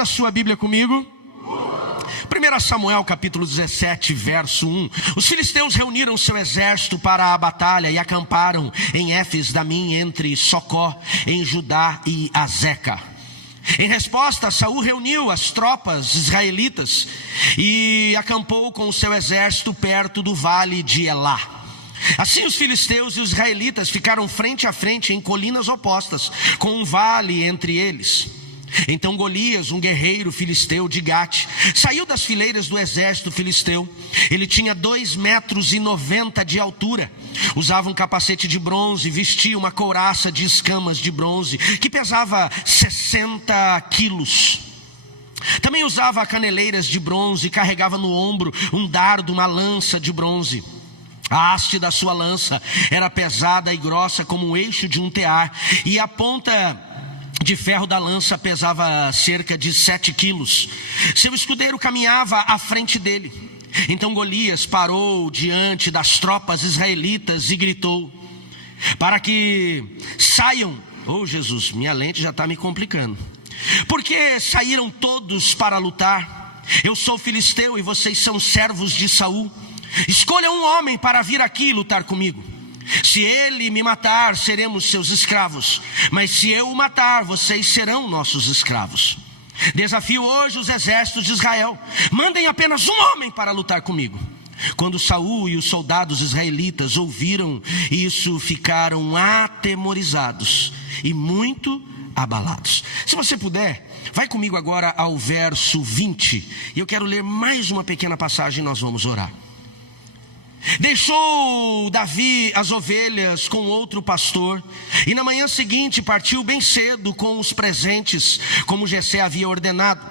Abra sua Bíblia comigo. 1 Samuel capítulo 17, verso 1. Os filisteus reuniram seu exército para a batalha e acamparam em Éfes-Damim, entre Socó, em Judá, e Azeca. Em resposta, Saul reuniu as tropas israelitas e acampou com o seu exército perto do vale de Elá. Assim os filisteus e os israelitas ficaram frente a frente em colinas opostas, com um vale entre eles. Então Golias, um guerreiro filisteu de Gate, saiu das fileiras do exército filisteu. Ele tinha 2,90 metros de altura, usava um capacete de bronze, vestia uma couraça de escamas de bronze, que pesava 60 quilos. Também usava caneleiras de bronze e carregava no ombro um dardo, uma lança de bronze. A haste da sua lança era pesada e grossa como o eixo de um tear, e a ponta de ferro da lança pesava cerca de 7 quilos. Seu escudeiro caminhava à frente dele. Então Golias parou diante das tropas israelitas e gritou: para que saiam. Oh Jesus, minha lente já está me complicando. Porque saíram todos para lutar? Eu sou filisteu e vocês são servos de Saul. Escolha um homem para vir aqui lutar comigo. Se ele me matar, seremos seus escravos. Mas se eu o matar, vocês serão nossos escravos. Desafio hoje os exércitos de Israel. Mandem apenas um homem para lutar comigo. Quando Saul e os soldados israelitas ouviram isso, ficaram atemorizados e muito abalados. Se você puder, vai comigo agora ao verso 20. E eu quero ler mais uma pequena passagem e nós vamos orar. Deixou Davi as ovelhas com outro pastor, e na manhã seguinte partiu bem cedo com os presentes, como Jessé havia ordenado.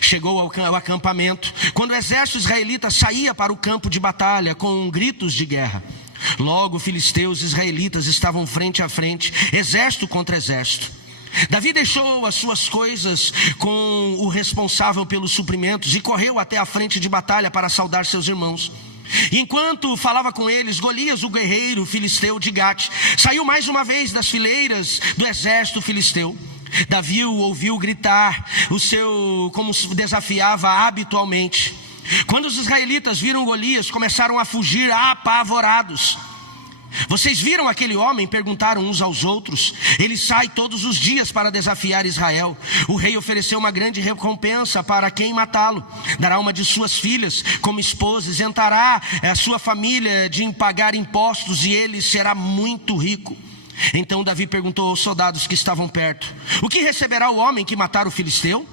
Chegou ao acampamento, quando o exército israelita saía para o campo de batalha com gritos de guerra. Logo filisteus e israelitas estavam frente a frente, exército contra exército. Davi deixou as suas coisas com o responsável pelos suprimentos e correu até a frente de batalha para saudar seus irmãos. Enquanto falava com eles, Golias, o guerreiro filisteu de Gate, saiu mais uma vez das fileiras do exército filisteu. Davi o ouviu gritar como desafiava habitualmente. Quando os israelitas viram Golias, começaram a fugir apavorados. Vocês viram aquele homem? Perguntaram uns aos outros. Ele sai todos os dias para desafiar Israel. O rei ofereceu uma grande recompensa para quem matá-lo. Dará uma de suas filhas como esposa, isentará a sua família de pagar impostos e ele será muito rico. Então Davi perguntou aos soldados que estavam perto: o que receberá o homem que matar o filisteu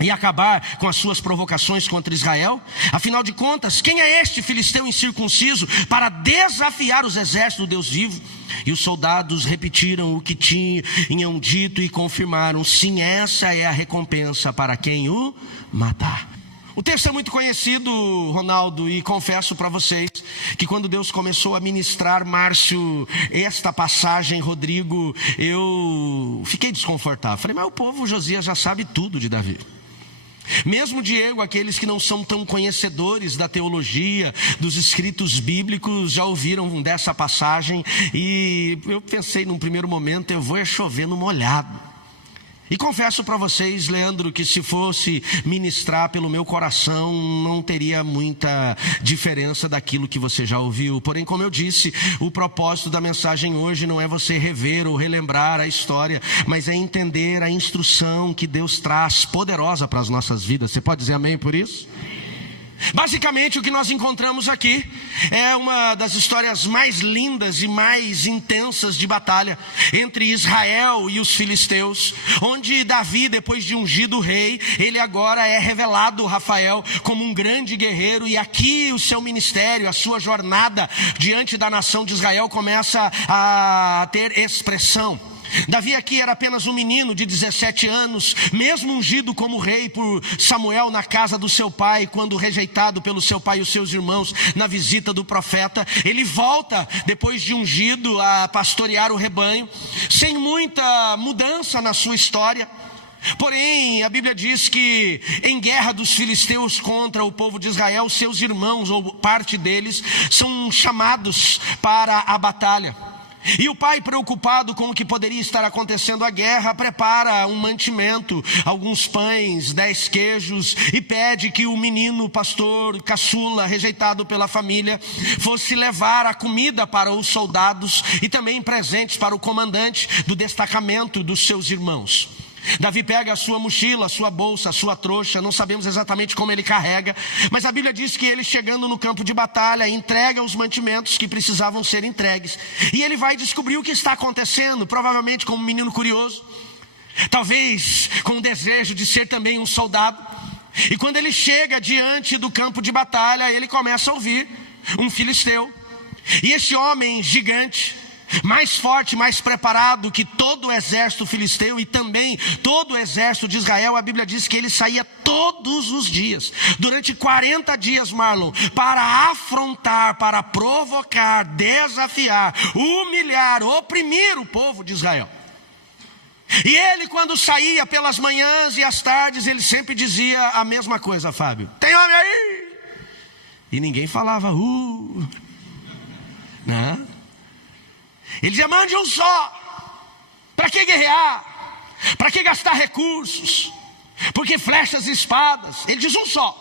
e acabar com as suas provocações contra Israel? Afinal de contas, quem é este filisteu incircunciso para desafiar os exércitos do Deus vivo? E os soldados repetiram o que tinham dito e confirmaram: sim, essa é a recompensa para quem o matar. O texto é muito conhecido, Ronaldo, e confesso para vocês que quando Deus começou a ministrar, Márcio, esta passagem, Rodrigo, eu fiquei desconfortável. Falei, mas o povo Josias já sabe tudo de Davi. Mesmo Diego, aqueles que não são tão conhecedores da teologia, dos escritos bíblicos, já ouviram dessa passagem. E eu pensei num primeiro momento, eu vou chover no molhado. E confesso para vocês, Leandro, que se fosse ministrar pelo meu coração, não teria muita diferença daquilo que você já ouviu. Porém, como eu disse, o propósito da mensagem hoje não é você rever ou relembrar a história, mas é entender a instrução que Deus traz poderosa para as nossas vidas. Você pode dizer amém por isso? Basicamente o que nós encontramos aqui é uma das histórias mais lindas e mais intensas de batalha entre Israel e os filisteus, onde Davi, depois de ungido rei, ele agora é revelado, Rafael, como um grande guerreiro. E aqui o seu ministério, a sua jornada diante da nação de Israel começa a ter expressão. Davi aqui era apenas um menino de 17 anos, mesmo ungido como rei por Samuel na casa do seu pai, quando rejeitado pelo seu pai e os seus irmãos na visita do profeta. Ele volta, depois de ungido, a pastorear o rebanho, sem muita mudança na sua história. Porém, a Bíblia diz que em guerra dos filisteus contra o povo de Israel, seus irmãos, ou parte deles, são chamados para a batalha. E o pai, preocupado com o que poderia estar acontecendo à guerra, prepara um mantimento, alguns pães, 10 queijos, e pede que o menino pastor caçula, rejeitado pela família, fosse levar a comida para os soldados e também presentes para o comandante do destacamento dos seus irmãos. Davi pega a sua mochila, a sua bolsa, a sua trouxa, não sabemos exatamente como ele carrega, mas a Bíblia diz que ele, chegando no campo de batalha, entrega os mantimentos que precisavam ser entregues, e ele vai descobrir o que está acontecendo, provavelmente como um menino curioso, talvez com o desejo de ser também um soldado. E quando ele chega diante do campo de batalha, ele começa a ouvir um filisteu, e este homem gigante, mais forte, mais preparado que todo o exército filisteu e também todo o exército de Israel, a Bíblia diz que ele saía todos os dias, durante 40 dias, Marlon, para afrontar, para provocar, desafiar, humilhar, oprimir o povo de Israel. E ele, quando saía pelas manhãs e às tardes, ele sempre dizia a mesma coisa: Fábio, tem homem aí? E ninguém falava, não. Ele dizia: mande um só. Para que guerrear? Para que gastar recursos? Porque flechas e espadas. Ele diz: um só.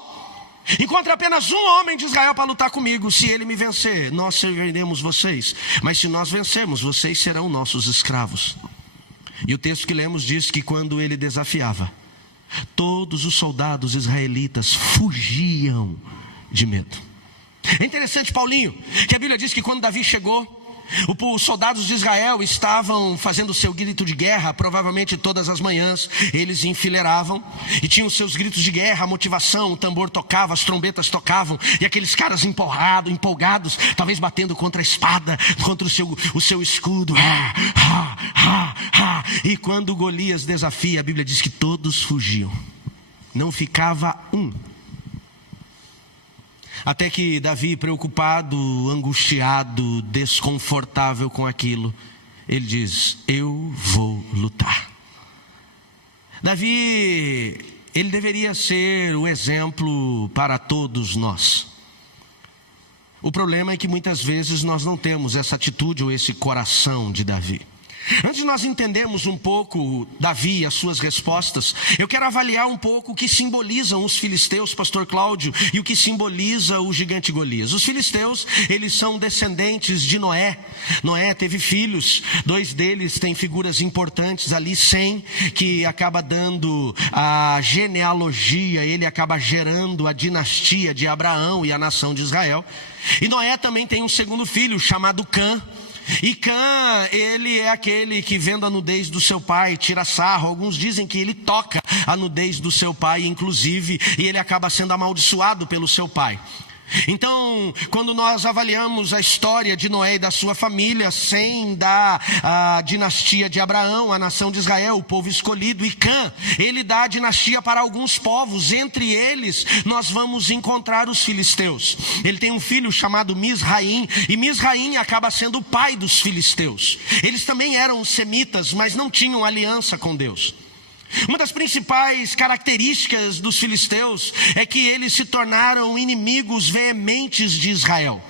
Encontre apenas um homem de Israel para lutar comigo. Se ele me vencer, nós serviremos vocês. Mas se nós vencermos, vocês serão nossos escravos. E o texto que lemos diz que quando ele desafiava, todos os soldados israelitas fugiam de medo. É interessante, Paulinho, que a Bíblia diz que quando Davi chegou, os soldados de Israel estavam fazendo o seu grito de guerra, provavelmente todas as manhãs, eles enfileiravam e tinham os seus gritos de guerra, a motivação, o tambor tocava, as trombetas tocavam, e aqueles caras empolgados, talvez batendo contra a espada, contra o seu escudo, e quando Golias desafia, a Bíblia diz que todos fugiam, não ficava um. Até que Davi, preocupado, angustiado, desconfortável com aquilo, ele diz: eu vou lutar. Davi, ele deveria ser o exemplo para todos nós. O problema é que muitas vezes nós não temos essa atitude ou esse coração de Davi. Antes de nós entendermos um pouco Davi e as suas respostas, eu quero avaliar um pouco o que simbolizam os filisteus, pastor Cláudio, e o que simboliza o gigante Golias. Os filisteus, eles são descendentes de Noé. Noé teve filhos, 2 deles têm figuras importantes ali, Sem, que acaba dando a genealogia, ele acaba gerando a dinastia de Abraão e a nação de Israel. E Noé também tem um segundo filho chamado Cã. E Cã, ele é aquele que, vendo a nudez do seu pai, tira sarro. Alguns dizem que ele toca a nudez do seu pai, inclusive, e ele acaba sendo amaldiçoado pelo seu pai. Então, quando nós avaliamos a história de Noé e da sua família, Sem dá a dinastia de Abraão, a nação de Israel, o povo escolhido, e Cã, ele dá a dinastia para alguns povos. Entre eles, nós vamos encontrar os filisteus. Ele tem um filho chamado Misraim, e Misraim acaba sendo o pai dos filisteus. Eles também eram semitas, mas não tinham aliança com Deus. Uma das principais características dos filisteus é que eles se tornaram inimigos veementes de Israel.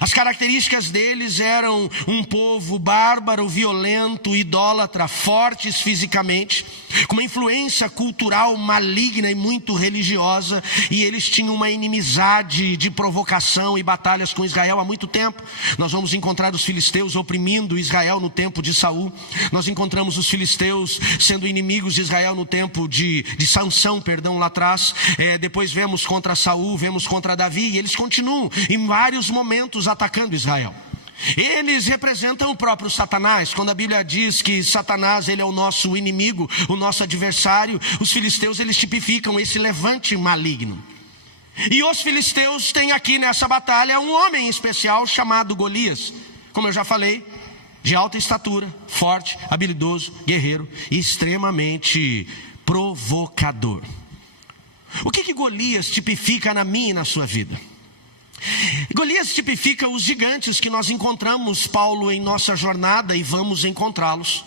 As características deles eram um povo bárbaro, violento, idólatra, fortes fisicamente, com uma influência cultural maligna e muito religiosa, e eles tinham uma inimizade de provocação e batalhas com Israel há muito tempo. Nós vamos encontrar os filisteus oprimindo Israel no tempo de Saul. Nós encontramos os filisteus sendo inimigos de Israel no tempo de Sansão, lá atrás. Depois vemos contra Saul, vemos contra Davi, e eles continuam em vários momentos atacando Israel. Eles representam o próprio Satanás. Quando a Bíblia diz que Satanás, ele é o nosso inimigo, o nosso adversário, os filisteus, eles tipificam esse levante maligno. E os filisteus têm aqui nessa batalha um homem especial chamado Golias. Como eu já falei, de alta estatura, forte, habilidoso, guerreiro e extremamente provocador. O que Golias tipifica na minha e na sua vida? Golias tipifica os gigantes que nós encontramos, Paulo, em nossa jornada, e vamos encontrá-los.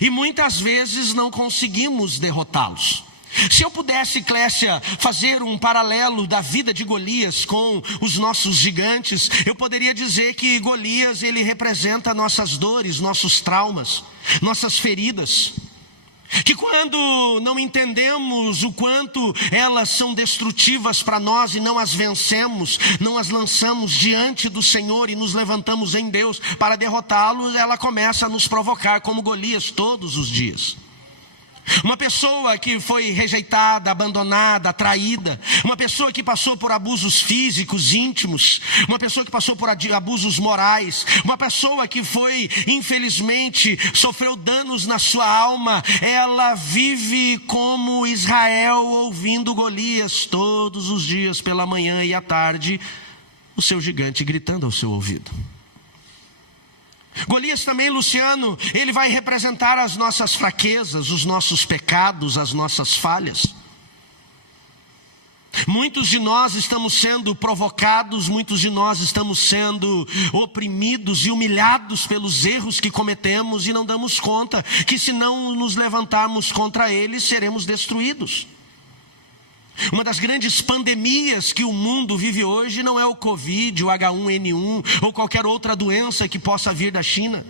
E muitas vezes não conseguimos derrotá-los. Se eu pudesse, Clécia, fazer um paralelo da vida de Golias com os nossos gigantes, eu poderia dizer que Golias, ele representa nossas dores, nossos traumas, nossas feridas. Que quando não entendemos o quanto elas são destrutivas para nós e não as vencemos, não as lançamos diante do Senhor e nos levantamos em Deus para derrotá-los, ela começa a nos provocar como Golias todos os dias. Uma pessoa que foi rejeitada, abandonada, traída, uma pessoa que passou por abusos físicos íntimos, uma pessoa que passou por abusos morais, uma pessoa que foi, infelizmente, sofreu danos na sua alma, ela vive como Israel ouvindo Golias todos os dias pela manhã e à tarde, o seu gigante gritando ao seu ouvido. Golias também, Luciano, ele vai representar as nossas fraquezas, os nossos pecados, as nossas falhas. Muitos de nós estamos sendo provocados, muitos de nós estamos sendo oprimidos e humilhados pelos erros que cometemos e não damos conta que se não nos levantarmos contra eles, seremos destruídos. Uma das grandes pandemias que o mundo vive hoje não é o Covid, o H1N1 ou qualquer outra doença que possa vir da China.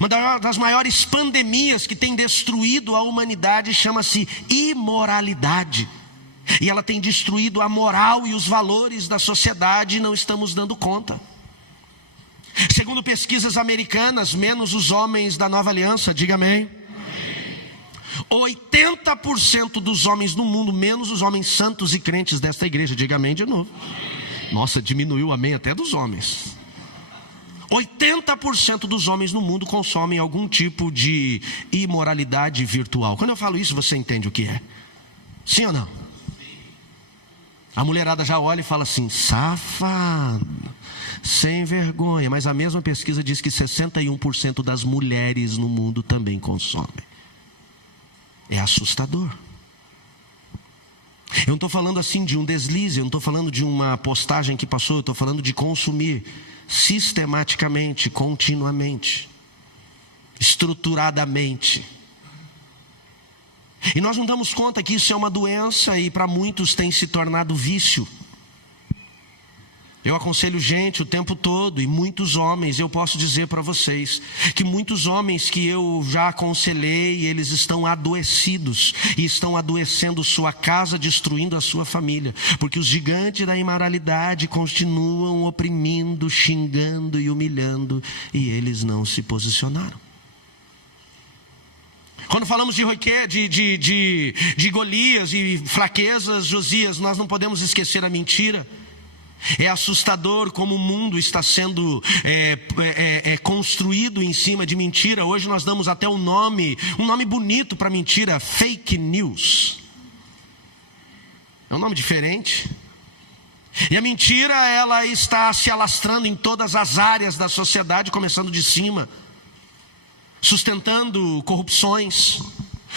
Uma das maiores pandemias que tem destruído a humanidade chama-se imoralidade. E ela tem destruído a moral e os valores da sociedade e não estamos dando conta. Segundo pesquisas americanas, menos os homens da Nova Aliança, diga amém. 80% dos homens no mundo, menos os homens santos e crentes desta igreja, diga amém de novo. Nossa, diminuiu o amém até dos homens. 80% dos homens no mundo consomem algum tipo de imoralidade virtual. Quando eu falo isso, você entende o que é? Sim ou não? A mulherada já olha e fala assim: safado, sem vergonha. Mas a mesma pesquisa diz que 61% das mulheres no mundo também consomem. É assustador. Eu não estou falando assim de um deslize, eu não estou falando de uma postagem que passou, eu estou falando de consumir sistematicamente, continuamente, estruturadamente. E nós não damos conta que isso é uma doença e para muitos tem se tornado vício. Eu aconselho gente o tempo todo, e muitos homens, eu posso dizer para vocês, que muitos homens que eu já aconselhei, eles estão adoecidos, e estão adoecendo sua casa, destruindo a sua família, porque os gigantes da imoralidade continuam oprimindo, xingando e humilhando, e eles não se posicionaram. Quando falamos de Golias e fraquezas, Josias, nós não podemos esquecer a mentira. É assustador como o mundo está sendo construído em cima de mentira. Hoje nós damos até um nome bonito para mentira: fake news. É um nome diferente. E a mentira, ela está se alastrando em todas as áreas da sociedade, começando de cima, sustentando corrupções,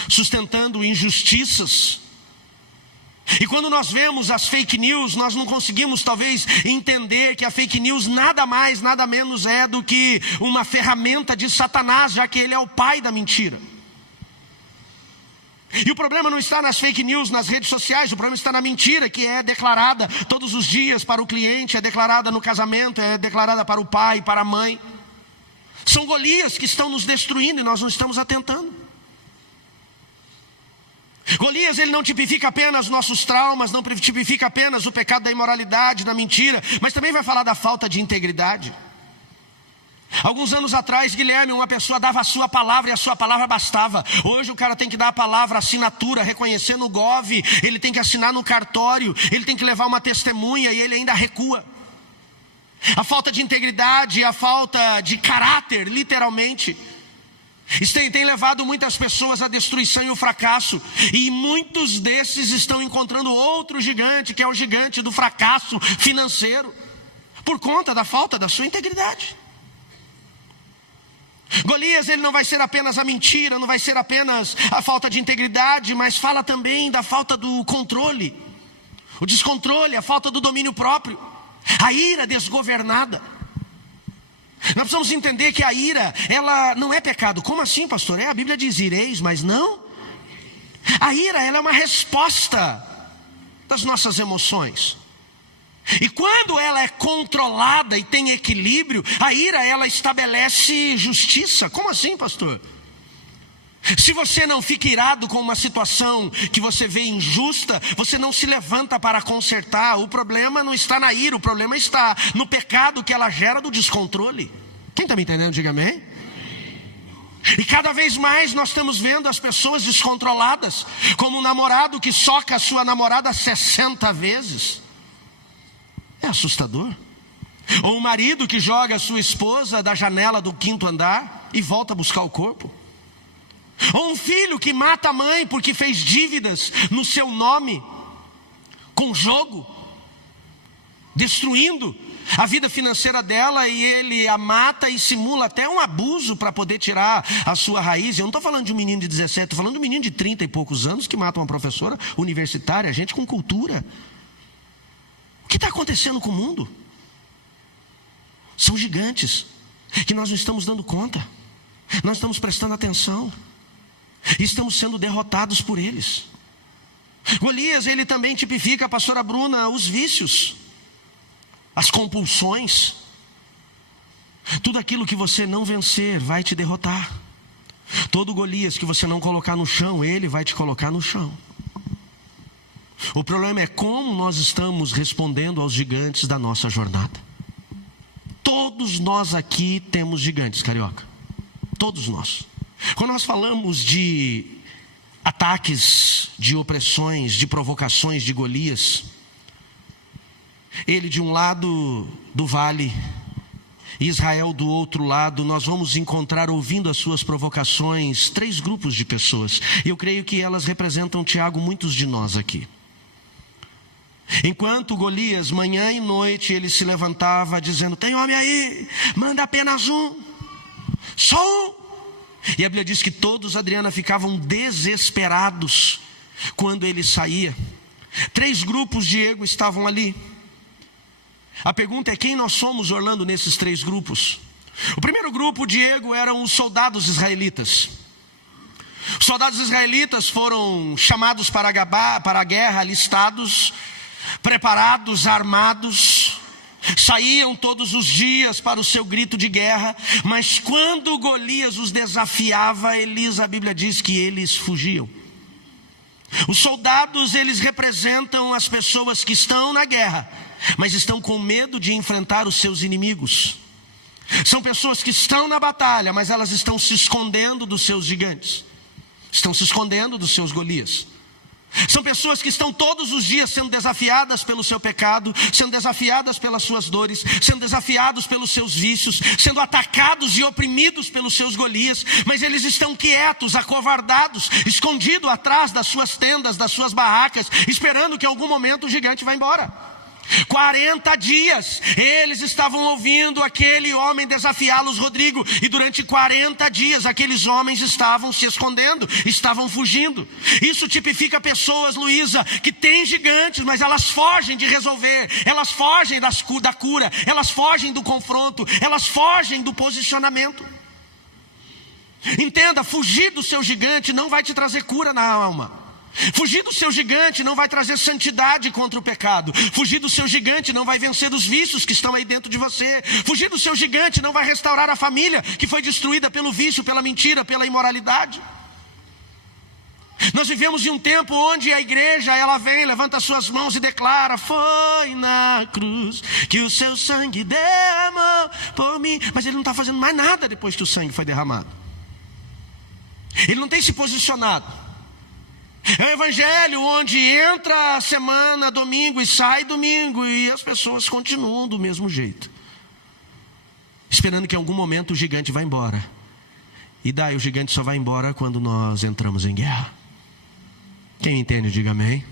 sustentando injustiças. E quando nós vemos as fake news, nós não conseguimos talvez entender que a fake news nada mais, nada menos é do que uma ferramenta de Satanás, já que ele é o pai da mentira. E o problema não está nas fake news, nas redes sociais, o problema está na mentira que é declarada todos os dias para o cliente, é declarada no casamento, é declarada para o pai, para a mãe. São Golias que estão nos destruindo e nós não estamos atentando. Golias, ele não tipifica apenas nossos traumas, não tipifica apenas o pecado da imoralidade, da mentira, mas também vai falar da falta de integridade. Alguns anos atrás, Guilherme, uma pessoa dava a sua palavra e a sua palavra bastava. Hoje o cara tem que dar a palavra, assinatura, reconhecer no Gov, ele tem que assinar no cartório, ele tem que levar uma testemunha e ele ainda recua. A falta de integridade, a falta de caráter, literalmente, tem levado muitas pessoas à destruição e ao fracasso. E muitos desses estão encontrando outro gigante, que é o gigante do fracasso financeiro, por conta da falta da sua integridade. Golias, ele não vai ser apenas a mentira, não vai ser apenas a falta de integridade, mas fala também da falta do controle, o descontrole, a falta do domínio próprio, a ira desgovernada. Nós precisamos entender que a ira, ela não é pecado. Como assim, pastor? A Bíblia diz: ireis, mas não. A ira, ela é uma resposta das nossas emoções. E quando ela é controlada e tem equilíbrio, a ira, ela estabelece justiça. Como assim, pastor? Se você não fica irado com uma situação que você vê injusta, você não se levanta para consertar. O problema não está na ira, o problema está no pecado que ela gera do descontrole. Quem está me entendendo, diga amém. E cada vez mais nós estamos vendo as pessoas descontroladas, como um namorado que soca a sua namorada 60 vezes. É assustador. Ou um marido que joga a sua esposa da janela do 5º andar e volta a buscar o corpo. Ou um filho que mata a mãe porque fez dívidas no seu nome, com jogo, destruindo a vida financeira dela, e ele a mata e simula até um abuso para poder tirar a sua raiz. Eu não estou falando de um menino de 17, estou falando de um menino de 30 e poucos anos que mata uma professora universitária, gente com cultura. O que está acontecendo com o mundo? São gigantes que nós não estamos dando conta, nós estamos prestando atenção e estamos sendo derrotados por eles. Golias, ele também tipifica, a pastora Bruna, os vícios, as compulsões. Tudo aquilo que você não vencer vai te derrotar. Todo Golias que você não colocar no chão, ele vai te colocar no chão. O problema é como nós estamos respondendo aos gigantes da nossa jornada. Todos nós aqui temos gigantes, carioca. Todos nós. Quando nós falamos de ataques, de opressões, de provocações de Golias, ele de um lado do vale, Israel do outro lado, nós vamos encontrar, ouvindo as suas provocações, 3 grupos de pessoas. Eu creio que elas representam, Tiago, muitos de nós aqui. Enquanto Golias, manhã e noite, ele se levantava dizendo: tem homem aí, manda apenas um, só um. E a Bíblia diz que todos, Adriana, ficavam desesperados quando ele saía. 3 grupos de ego estavam ali. A pergunta é: quem nós somos, Orlando, nesses 3 grupos? O primeiro grupo de ego eram os soldados israelitas. Os soldados israelitas foram chamados para a guerra, alistados, preparados, armados, saíam todos os dias para o seu grito de guerra. Mas quando Golias os desafiava, a Bíblia diz que eles fugiam. Os soldados, eles representam as pessoas que estão na guerra, mas estão com medo de enfrentar os seus inimigos. São pessoas que estão na batalha, mas elas estão se escondendo dos seus gigantes, estão se escondendo dos seus Golias. São pessoas que estão todos os dias sendo desafiadas pelo seu pecado, sendo desafiadas pelas suas dores, sendo desafiados pelos seus vícios, sendo atacados e oprimidos pelos seus Golias, mas eles estão quietos, acovardados, escondidos atrás das suas tendas, das suas barracas, esperando que em algum momento o gigante vá embora. 40 dias eles estavam ouvindo aquele homem desafiá-los, Rodrigo, e durante 40 dias aqueles homens estavam se escondendo, estavam fugindo. Isso tipifica pessoas, Luísa, que têm gigantes, mas elas fogem de resolver, elas fogem da cura, elas fogem do confronto, elas fogem do posicionamento. Entenda, fugir do seu gigante não vai te trazer cura na alma. Fugir do seu gigante não vai trazer santidade contra o pecado. Fugir do seu gigante não vai vencer os vícios que estão aí dentro de você. Fugir do seu gigante não vai restaurar a família que foi destruída pelo vício, pela mentira, pela imoralidade. Nós vivemos em um tempo onde a igreja, ela vem, levanta suas mãos e declara: foi na cruz que o seu sangue derramou por mim. Mas ele não está fazendo mais nada depois que o sangue foi derramado. Ele não tem se posicionado. É um evangelho onde entra a semana, domingo, e sai domingo, e as pessoas continuam do mesmo jeito, esperando que em algum momento o gigante vá embora. E daí o gigante só vai embora quando nós entramos em guerra. Quem entende, diga amém.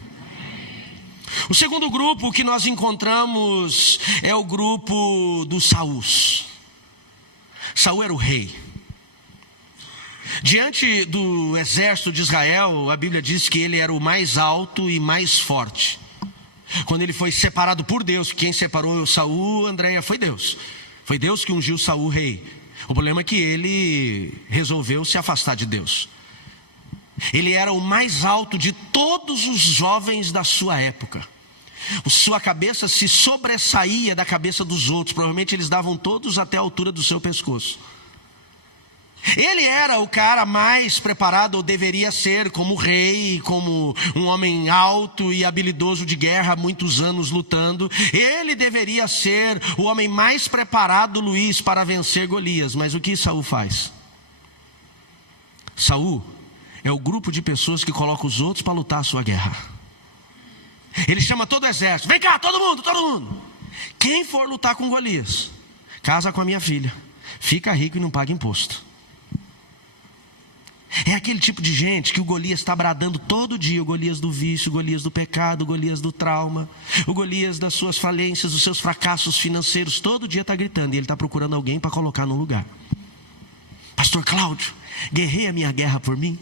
O segundo grupo que nós encontramos é o grupo dos Saús. Saul era o rei. Diante do exército de Israel, a Bíblia diz que ele era o mais alto e mais forte. Quando ele foi separado por Deus, quem separou Saul, Andréia, foi Deus. Foi Deus que ungiu Saul rei. O problema é que ele resolveu se afastar de Deus. Ele era o mais alto de todos os jovens da sua época. Sua cabeça se sobressaía da cabeça dos outros. Provavelmente eles davam todos até a altura do seu pescoço. Ele era o cara mais preparado, ou deveria ser, como rei, como um homem alto e habilidoso de guerra, há muitos anos lutando. Ele deveria ser o homem mais preparado, Luiz, para vencer Golias. Mas o que Saul faz? Saul é o grupo de pessoas que coloca os outros para lutar a sua guerra. Ele chama todo o exército: vem cá, todo mundo. Quem for lutar com Golias, casa com a minha filha, fica rico e não paga imposto. É aquele tipo de gente que o Golias está bradando todo dia: o Golias do vício, o Golias do pecado, o Golias do trauma, o Golias das suas falências, dos seus fracassos financeiros. Todo dia está gritando, e ele está procurando alguém para colocar no lugar. Pastor Cláudio, guerreia a minha guerra por mim.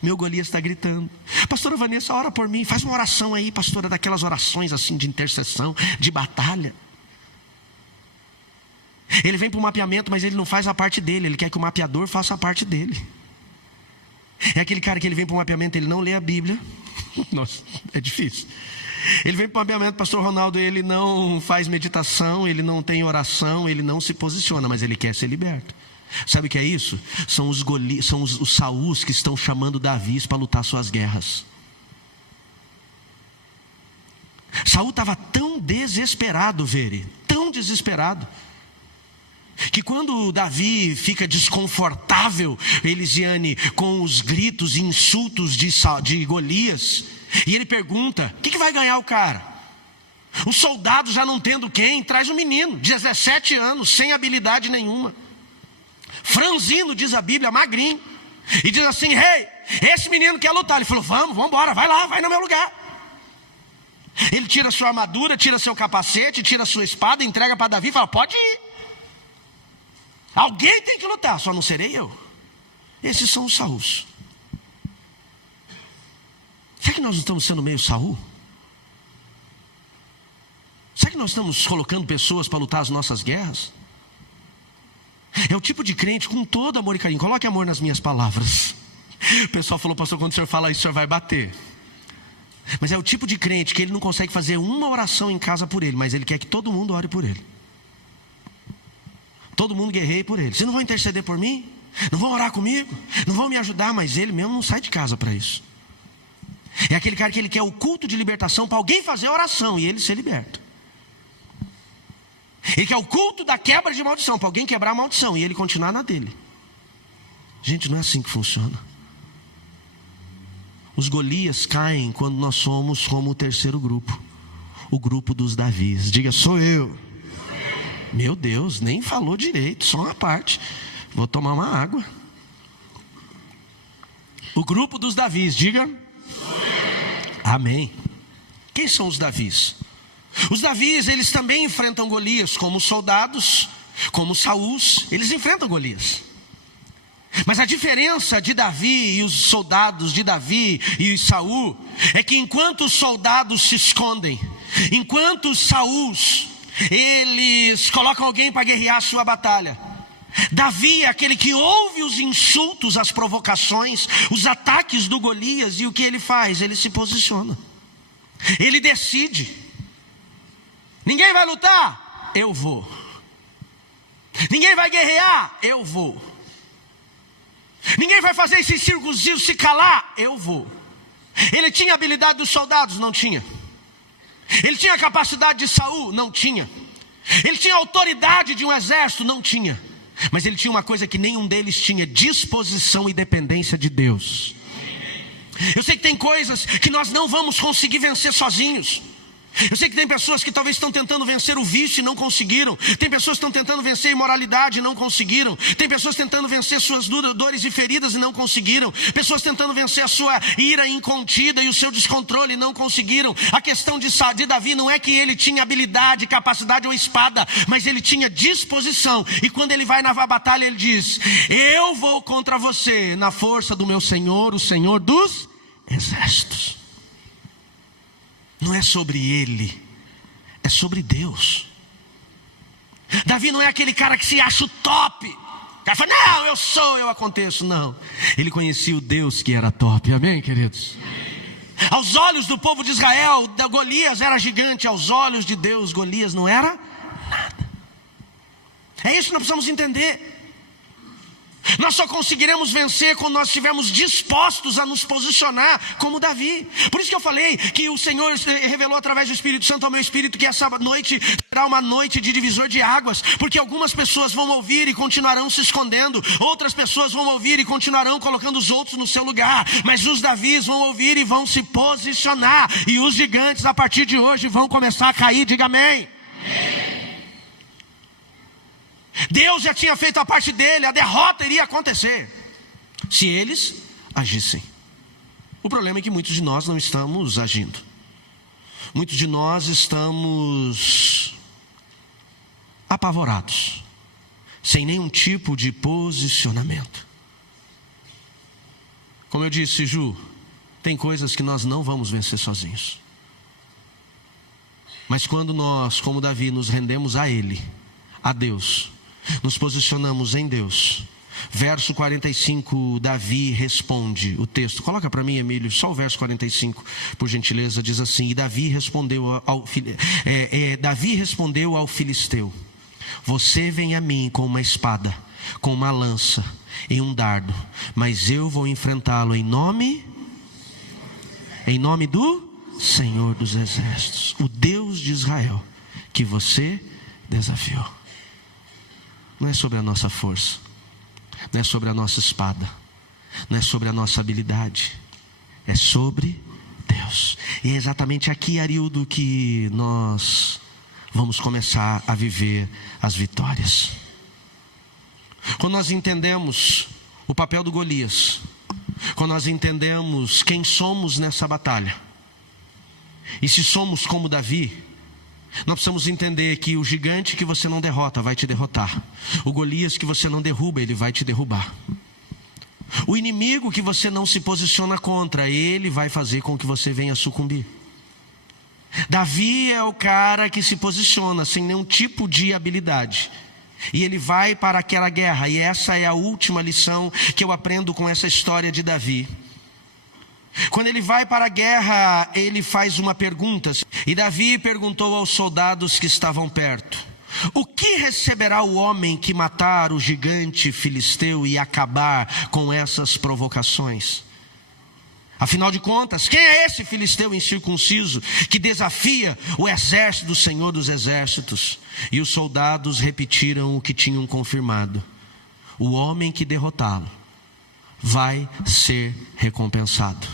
Meu Golias está gritando. Pastora Vanessa, ora por mim. Faz uma oração aí, pastora, daquelas orações assim de intercessão, de batalha. Ele vem para o mapeamento, mas ele não faz a parte dele. Ele quer que o mapeador faça a parte dele. É aquele cara que ele vem para o mapeamento, ele não lê a Bíblia. Nossa, é difícil. Ele vem para o mapeamento, pastor Ronaldo, ele não faz meditação, ele não tem oração, ele não se posiciona, mas ele quer ser liberto. Sabe o que é isso? São os Saús que estão chamando Davi para lutar suas guerras. Saul estava tão desesperado, tão desesperado, que quando Davi fica desconfortável, Elisiane, com os gritos e insultos de Golias, e ele pergunta: o que vai ganhar o cara? O soldado, já não tendo quem, traz um menino, 17 anos, sem habilidade nenhuma, franzino, diz a Bíblia, magrinho, e diz assim: rei, esse menino quer lutar. Ele falou: vamos embora, vai lá, vai no meu lugar. Ele tira sua armadura, tira seu capacete, tira sua espada, entrega para Davi e fala: pode ir. Alguém tem que lutar, só não serei eu. Esses são os Saús. Será que nós não estamos sendo meio Saul? Será que nós estamos colocando pessoas para lutar as nossas guerras? É o tipo de crente com todo amor e carinho. Coloque amor nas minhas palavras. O pessoal falou: pastor, quando o senhor fala isso, o senhor vai bater. Mas é o tipo de crente que ele não consegue fazer uma oração em casa por ele, mas ele quer que todo mundo ore por ele. Todo mundo guerreie por ele. Vocês não vão interceder por mim? Não vão orar comigo? Não vão me ajudar? Mas ele mesmo não sai de casa para isso. É aquele cara que ele quer o culto de libertação para alguém fazer a oração e ele ser liberto. Ele quer o culto da quebra de maldição para alguém quebrar a maldição e ele continuar na dele. Gente, não é assim que funciona. Os Golias caem quando nós somos como o terceiro grupo, o grupo dos Davis. Diga: sou eu. Meu Deus, nem falou direito, só uma parte. Vou tomar uma água. O grupo dos Davis, diga: amém. Quem são os Davis? Os Davis, eles também enfrentam Golias, como soldados, como Saús, eles enfrentam Golias. Mas a diferença de Davi e os soldados de Davi e Saul é que enquanto os soldados se escondem, enquanto os Saús, eles colocam alguém para guerrear a sua batalha, Davi é aquele que ouve os insultos, as provocações, os ataques do Golias, e o que ele faz? Ele se posiciona, ele decide: ninguém vai lutar? Eu vou. Ninguém vai guerrear? Eu vou. Ninguém vai fazer esse circuncisão se calar? Eu vou. Ele tinha a habilidade dos soldados? Não tinha. Ele tinha a capacidade de Saul? Não tinha. Ele tinha a autoridade de um exército? Não tinha. Mas ele tinha uma coisa que nenhum deles tinha: disposição e dependência de Deus. Eu sei que tem coisas que nós não vamos conseguir vencer sozinhos. Eu sei que tem pessoas que talvez estão tentando vencer o vício e não conseguiram. Tem pessoas que estão tentando vencer a imoralidade e não conseguiram. Tem pessoas tentando vencer suas dores e feridas e não conseguiram. Pessoas tentando vencer a sua ira incontida e o seu descontrole e não conseguiram. A questão de Davi não é que ele tinha habilidade, capacidade ou espada, mas ele tinha disposição. E quando ele vai na batalha, ele diz: eu vou contra você na força do meu Senhor, o Senhor dos exércitos. Não é sobre ele, é sobre Deus. Davi não é aquele cara que se acha o top. O cara fala, não, eu aconteço. Não, ele conhecia o Deus que era top, amém, queridos? Aos olhos do povo de Israel, Golias era gigante. Aos olhos de Deus, Golias não era nada. É isso que nós precisamos entender. Nós só conseguiremos vencer quando nós estivermos dispostos a nos posicionar como Davi. Por isso que eu falei que o Senhor revelou através do Espírito Santo ao meu espírito que essa noite será uma noite de divisor de águas. Porque algumas pessoas vão ouvir e continuarão se escondendo. Outras pessoas vão ouvir e continuarão colocando os outros no seu lugar. Mas os Davis vão ouvir e vão se posicionar. E os gigantes a partir de hoje vão começar a cair. Diga amém. Deus já tinha feito a parte dele, a derrota iria acontecer se eles agissem. O problema é que muitos de nós não estamos agindo. Muitos de nós estamos apavorados, sem nenhum tipo de posicionamento. Como eu disse, Ju, tem coisas que nós não vamos vencer sozinhos. Mas quando nós, como Davi, nos rendemos a Ele, a Deus, nos posicionamos em Deus. Verso 45, Davi responde. O texto, coloca para mim, Emílio, só o verso 45, por gentileza. Diz assim: e Davi respondeu ao filisteu: você vem a mim com uma espada, com uma lança e um dardo, mas eu vou enfrentá-lo em nome do Senhor dos Exércitos, o Deus de Israel, que você desafiou. Não é sobre a nossa força, não é sobre a nossa espada, não é sobre a nossa habilidade, é sobre Deus. E é exatamente aqui, Arildo, que nós vamos começar a viver as vitórias. Quando nós entendemos o papel do Golias, quando nós entendemos quem somos nessa batalha, e se somos como Davi, nós precisamos entender que o gigante que você não derrota vai te derrotar. O Golias que você não derruba, ele vai te derrubar. O inimigo que você não se posiciona contra, ele vai fazer com que você venha sucumbir. Davi é o cara que se posiciona sem nenhum tipo de habilidade. E ele vai para aquela guerra. E essa é a última lição que eu aprendo com essa história de Davi. Quando ele vai para a guerra, ele faz uma pergunta. E Davi perguntou aos soldados que estavam perto: o que receberá o homem que matar o gigante filisteu e acabar com essas provocações? Afinal de contas, quem é esse filisteu incircunciso que desafia o exército do Senhor dos Exércitos? E os soldados repetiram o que tinham confirmado: o homem que derrotá-lo vai ser recompensado.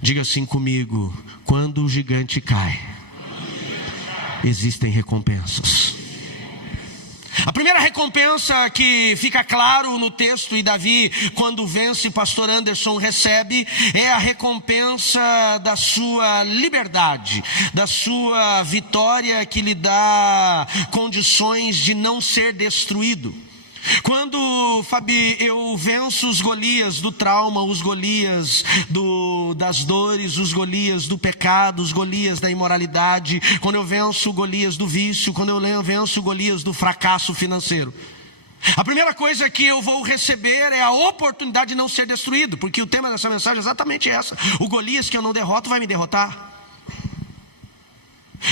Diga assim comigo: quando o gigante cai, existem recompensas. A primeira recompensa que fica claro no texto, e Davi, quando vence, pastor Anderson recebe, é a recompensa da sua liberdade, da sua vitória que lhe dá condições de não ser destruído. Quando, Fabi, eu venço os Golias do trauma, os Golias das dores, os Golias do pecado, os Golias da imoralidade, quando eu venço o Golias do vício, quando eu venço o Golias do fracasso financeiro, a primeira coisa que eu vou receber é a oportunidade de não ser destruído, porque o tema dessa mensagem é exatamente essa: o Golias que eu não derroto vai me derrotar.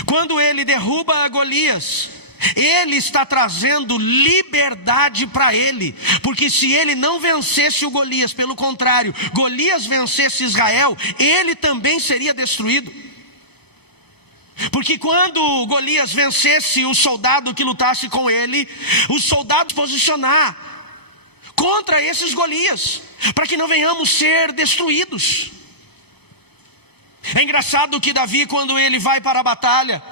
Quando ele derruba Golias, ele está trazendo liberdade para ele, porque se ele não vencesse o Golias, pelo contrário, Golias vencesse Israel, ele também seria destruído. Porque quando Golias vencesse o soldado que lutasse com ele, os soldados posicionar contra esses Golias, para que não venhamos ser destruídos. É engraçado que Davi, quando ele vai para a batalha,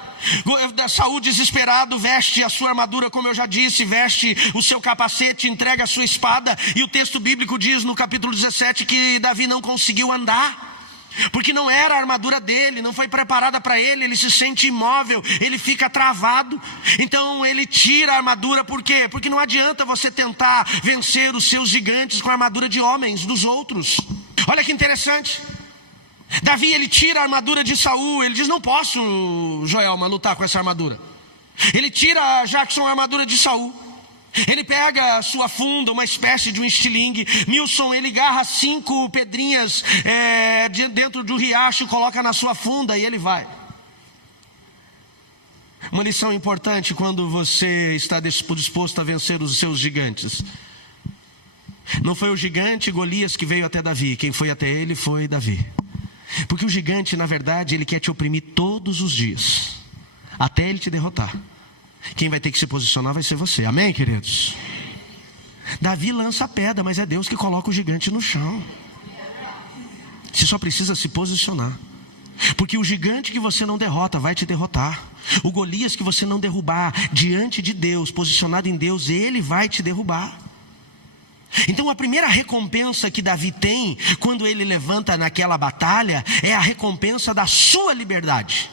Saul desesperado veste a sua armadura, como eu já disse, veste o seu capacete, entrega a sua espada, e o texto bíblico diz no capítulo 17 que Davi não conseguiu andar, porque não era a armadura dele, não foi preparada para ele, ele se sente imóvel, ele fica travado. Então ele tira a armadura. Por quê? Porque não adianta você tentar vencer os seus gigantes com a armadura de homens, dos outros. Olha que interessante, Davi, ele tira a armadura de Saul. Ele diz: não posso, Joelma, lutar com essa armadura. Ele tira, Jackson, a armadura de Saul. Ele pega a sua funda, uma espécie de um estilingue. Milson, ele agarra 5 pedrinhas dentro de um riacho, coloca na sua funda e ele vai. Uma lição importante quando você está disposto a vencer os seus gigantes. Não foi o gigante Golias que veio até Davi. Quem foi até ele foi Davi. Porque o gigante, na verdade, ele quer te oprimir todos os dias, até ele te derrotar. Quem vai ter que se posicionar vai ser você. Amém, queridos? Davi lança a pedra, mas é Deus que coloca o gigante no chão. Você só precisa se posicionar. Porque o gigante que você não derrota vai te derrotar. O Golias que você não derrubar diante de Deus, posicionado em Deus, ele vai te derrubar. Então a primeira recompensa que Davi tem quando ele levanta naquela batalha é a recompensa da sua liberdade.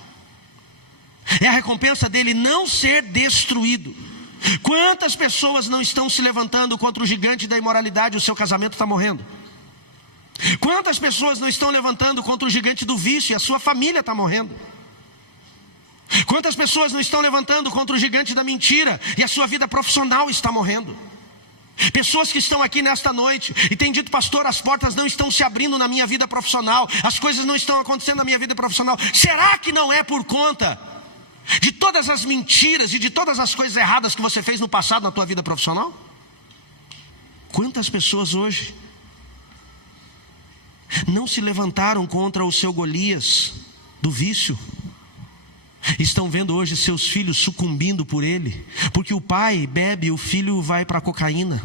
É a recompensa dele não ser destruído. Quantas pessoas não estão se levantando contra o gigante da imoralidade e o seu casamento está morrendo? Quantas pessoas não estão levantando contra o gigante do vício e a sua família está morrendo? Quantas pessoas não estão levantando contra o gigante da mentira e a sua vida profissional está morrendo? Pessoas que estão aqui nesta noite e têm dito: pastor, as portas não estão se abrindo na minha vida profissional, as coisas não estão acontecendo na minha vida profissional. Será que não é por conta de todas as mentiras e de todas as coisas erradas que você fez no passado na tua vida profissional? Quantas pessoas hoje não se levantaram contra o seu Golias do vício? Estão vendo hoje seus filhos sucumbindo por ele, porque o pai bebe e o filho vai para a cocaína.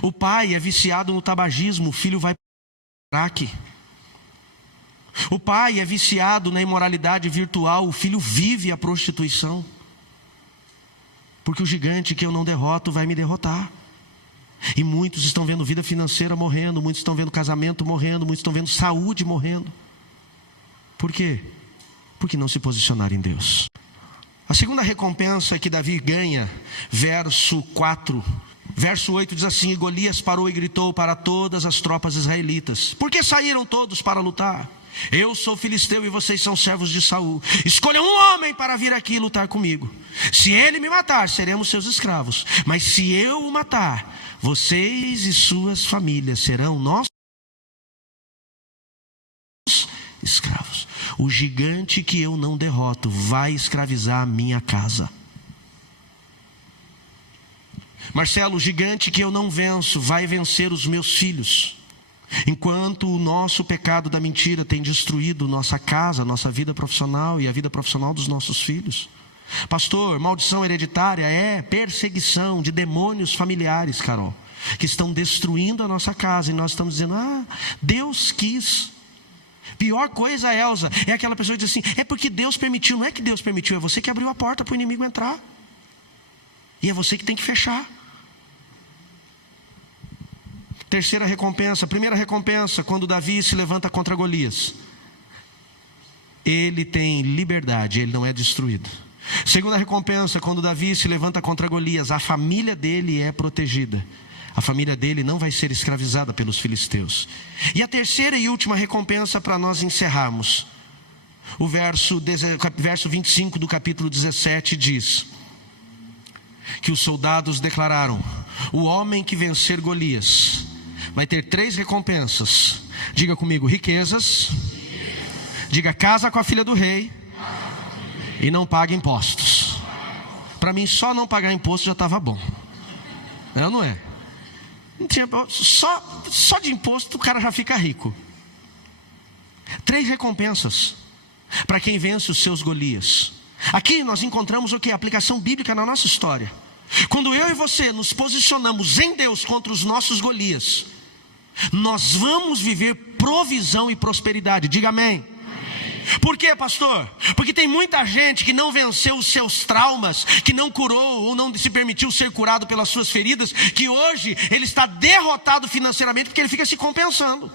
O pai é viciado no tabagismo, o filho vai para o crack. O pai é viciado na imoralidade virtual, o filho vive a prostituição. Porque o gigante que eu não derroto vai me derrotar. E muitos estão vendo vida financeira morrendo, muitos estão vendo casamento morrendo, muitos estão vendo saúde morrendo. Por quê? Porque não se posicionaram em Deus. A segunda recompensa que Davi ganha, verso 4, verso 8 diz assim: e Golias parou e gritou para todas as tropas israelitas: por que saíram todos para lutar? Eu sou filisteu e vocês são servos de Saul. Escolha um homem para vir aqui lutar comigo. Se ele me matar, seremos seus escravos. Mas se eu o matar, vocês e suas famílias serão nossos escravos. O gigante que eu não derroto vai escravizar a minha casa. Marcelo, o gigante que eu não venço vai vencer os meus filhos. Enquanto o nosso pecado da mentira tem destruído nossa casa, nossa vida profissional e a vida profissional dos nossos filhos. Pastor, maldição hereditária é perseguição de demônios familiares, Carol, que estão destruindo a nossa casa, e nós estamos dizendo: Deus quis. Pior coisa, Elza, é aquela pessoa que diz assim: é porque Deus permitiu. Não é que Deus permitiu, é você que abriu a porta para o inimigo entrar. E é você que tem que fechar. Terceira recompensa. Primeira recompensa, quando Davi se levanta contra Golias, ele tem liberdade, ele não é destruído. Segunda recompensa, quando Davi se levanta contra Golias, a família dele é protegida. A família dele não vai ser escravizada pelos filisteus. E a terceira e última recompensa, para nós encerrarmos, o verso 25 do capítulo 17 diz que os soldados declararam: o homem que vencer Golias vai ter 3 recompensas. Diga comigo: riquezas. Diga: casa com a filha do rei. E não paga impostos. Para mim, só não pagar imposto já estava bom. É ou não é? Não tinha, só de imposto o cara já fica rico. 3 recompensas para quem vence os seus Golias. Aqui nós encontramos o que? Aplicação bíblica na nossa história. Quando eu e você nos posicionamos em Deus contra os nossos Golias, nós vamos viver provisão e prosperidade. Diga amém. Por quê, pastor? Porque tem muita gente que não venceu os seus traumas, que não curou ou não se permitiu ser curado pelas suas feridas, que hoje ele está derrotado financeiramente porque ele fica se compensando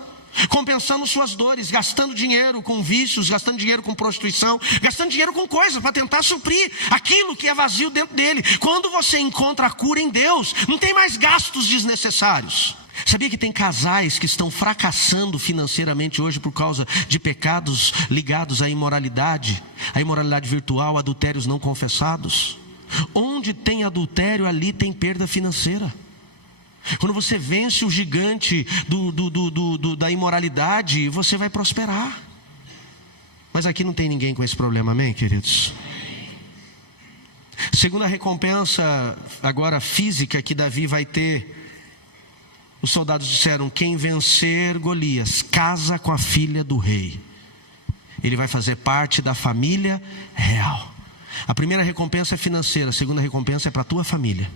suas dores, gastando dinheiro com vícios, gastando dinheiro com prostituição, gastando dinheiro com coisas para tentar suprir aquilo que é vazio dentro dele. Quando você encontra a cura em Deus, não tem mais gastos desnecessários. Sabia que tem casais que estão fracassando financeiramente hoje por causa de pecados ligados à imoralidade virtual, adultérios não confessados? onde tem adultério, ali tem perda financeira. Quando você vence o gigante da imoralidade, você vai prosperar. Mas aqui não tem ninguém com esse problema, amém, queridos? Segunda recompensa, agora física, que Davi vai ter. Os soldados disseram: quem vencer Golias, casa com a filha do rei. Ele vai fazer parte da família real. A primeira recompensa é financeira, a segunda recompensa é para a tua família.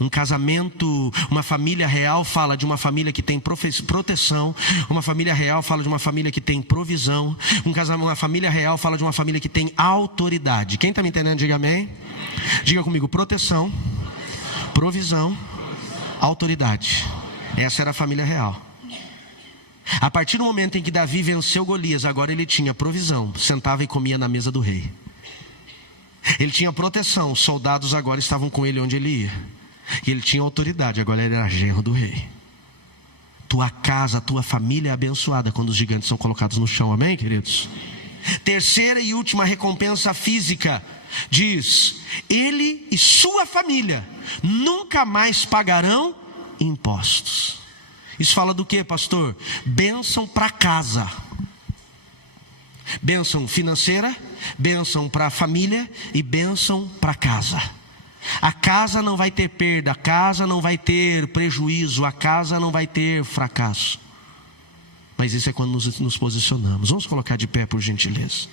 Um casamento, uma família real fala de uma família que tem proteção. Uma família real fala de uma família que tem provisão. Uma família real fala de uma família que tem autoridade. Quem está me entendendo, diga amém. Diga comigo: proteção, provisão, autoridade. Essa era a família real. A partir do momento em que Davi venceu Golias, agora ele tinha provisão, sentava e comia na mesa do rei. Ele tinha proteção, os soldados agora estavam com ele onde ele ia. E ele tinha autoridade, agora ele era genro do rei. Tua casa, tua família é abençoada quando os gigantes são colocados no chão, amém, queridos? Terceira e última recompensa física diz: ele e sua família nunca mais pagarão impostos. Isso fala do que, pastor? Bênção para casa. Bênção financeira, bênção para a família e bênção para casa. A casa não vai ter perda, a casa não vai ter prejuízo, a casa não vai ter fracasso. Mas isso é quando nos posicionamos. Vamos colocar de pé, por gentileza.